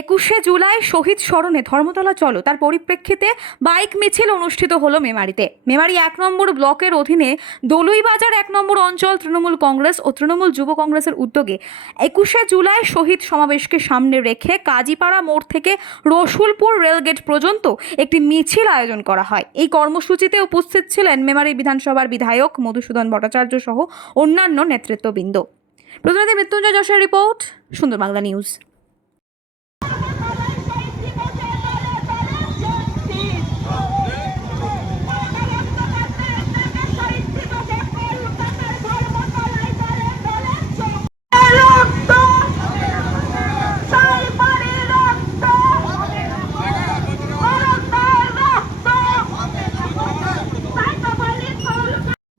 একুশে জুলাই শহীদ স্মরণে ধর্মতলা চলো। তার পরিপ্রেক্ষিতে বাইক মিছিল অনুষ্ঠিত হলো মেমারিতে। মেমারি এক নম্বর ব্লকের অধীনে দলুইবাজার এক নম্বর অঞ্চল তৃণমূল কংগ্রেস ও তৃণমূল যুব কংগ্রেসের উদ্যোগে একুশে জুলাই শহীদ সমাবেশকে সামনে রেখে কাজীপাড়া মোড় থেকে রসুলপুর রেলগেট পর্যন্ত একটি মিছিল আয়োজন করা হয়। এই কর্মসূচিতে উপস্থিত ছিলেন মেমারি বিধানসভার বিধায়ক মধুসূদন ভট্টাচার্য সহ অন্যান্য নেতৃত্ববৃন্দ। প্রতিনিধি মৃত্যুঞ্জয় যশের রিপোর্ট সুন্দর বাংলা নিউজ।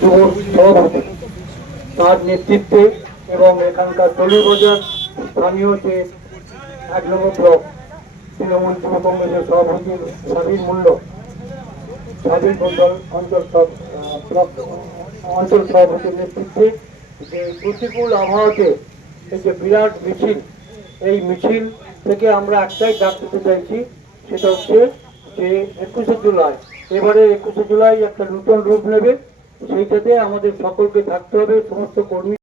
যুব সভাপতি। তার নেতৃত্বে এবং এখানকার দলীয় বাজার স্থানীয় যে এক নম্বর ব্লক তৃণমূল যুব কংগ্রেসের সভাপতি স্বাধীন মূল্য, স্বাধীন অঞ্চল ব্লক অঞ্চল সভাপতির নেতৃত্বে যে প্রতিকূল আবহাওয়াতে এই যে বিরাট মিছিল, এই মিছিল থেকে আমরা একটাই ডাক দিতে চাইছি, সেটা হচ্ছে যে একুশে জুলাই। এবারে একুশে জুলাই একটা নতুন রূপ নেবে। সেইটাতে আমাদের সকলকে থাকতে হবে সমস্ত কর্মী